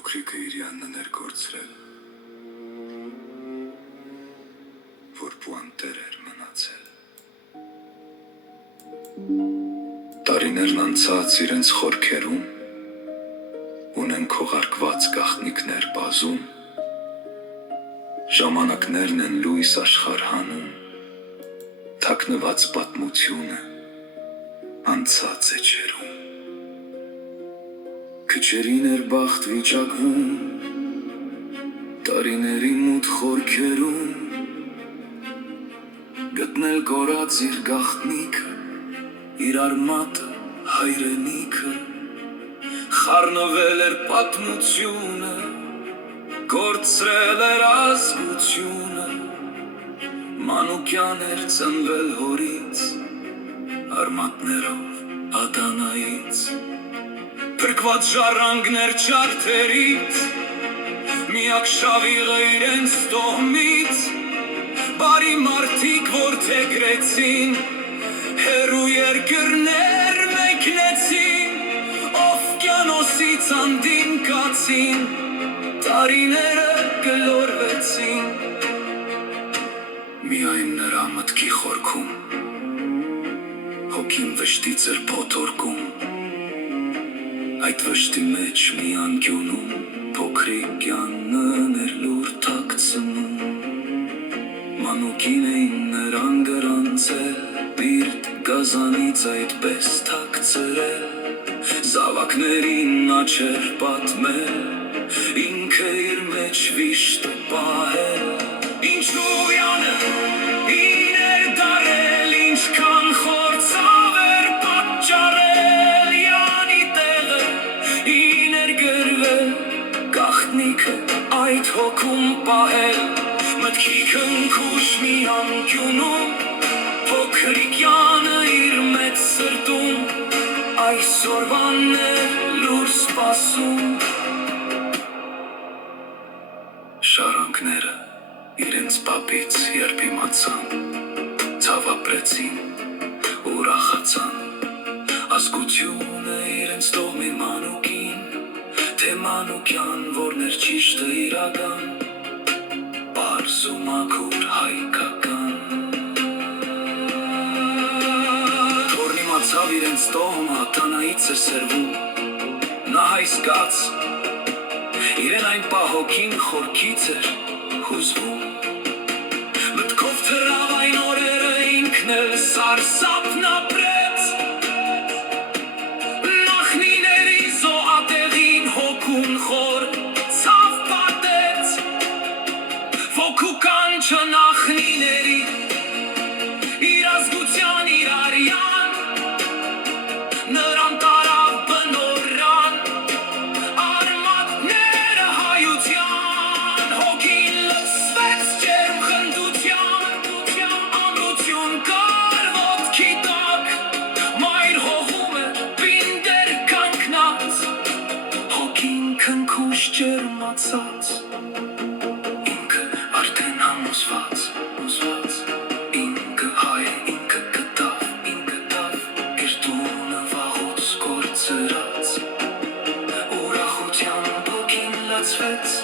փոքրիկը իր յանն էր կորցրել, որ պուանտեր էր մնացել։ Տարիներն անցած իրենց խորքերում ունեն քողարկված գաղտնիքներ բազում, ժամանակներն են լույս աշխարհ հանում, թաքնված պատմությունը անցած է ջերում։ Քչերին էր բախտ վիճակվում, տարիների մութ խորքերում, գտնել կորած իր գաղտնիքը, իր արմատը, հայրենիքը, խառնվել էր պատմությունը, կորցրել էր ազգությունը, մանուկյան էր ծնվել հորից, արմատներով ադանայից, փրկված ժառանգներ ջարդերից, միակ շավիղը իրենց տոհմից, բարի մարդիկ որդեգրեցին, հեռու երկրներ մեկնեցին, օվկիանոսից անդին կացին, տարիները գլորվեցին, միայն նրա մտքի խորքում, հոգին վշտից էր փոթորկում, այդ վշտի մեջ մի անկյունում, փոքրիկ կյանն էր լուր թաքցնում, մանուկին էին նրան գրանցել, բիրտ գազանից այդպես թաքցրել, զավակներին աչեր պատմել, ինքը իր մեջ վիշտը պահել, ինչու յանը իներ դարել, ինչքան խորցավ էր պատճառել, յանի տեղը իներ գրվել, գաղտնիքը այդ հոգում պահել, մտքի քնքուշ մի անկյունում, փոքրիկ յանը իր մեծ սրտում, այսօրվան էր լուր սպասում, շարանքները իրենց պապից երբ իմացան, ցավապրեցին, ուրախացան, ազգությունը իրենց տոհմի մանուկին, թե մանուկյան, որն էր ճիշտը իրական, պարզ ու մաքուր հայկական։ Թորն իմացավ իրենց տոհմը ատանայից է սերվում, նա հայսկաց, իրեն այն պահոքին խորքից էր հուզվում, մտքով թռավ այն օրերը ինքն էլ սարսափն ապրեց, նախնիների զոհատեղին հոգուն խոր ցավ պատեց, ոգու կանչը նախնիների, իր ազգության իր արյան, նրան տարավ բնորան, արմատները հայության, հոգին լցվեց ջերմ խնդության, ամրություն կար ոտքի տակ, մայր հողում էր պինդ էր կանգնած, հոգին քնքուշ ջերմացած, ինքը արդեն համոզված, ինքը հայ, ինքը գտավ, իր տունը վաղուց կորցրած, ուրախությամբ հոգին լացվեց,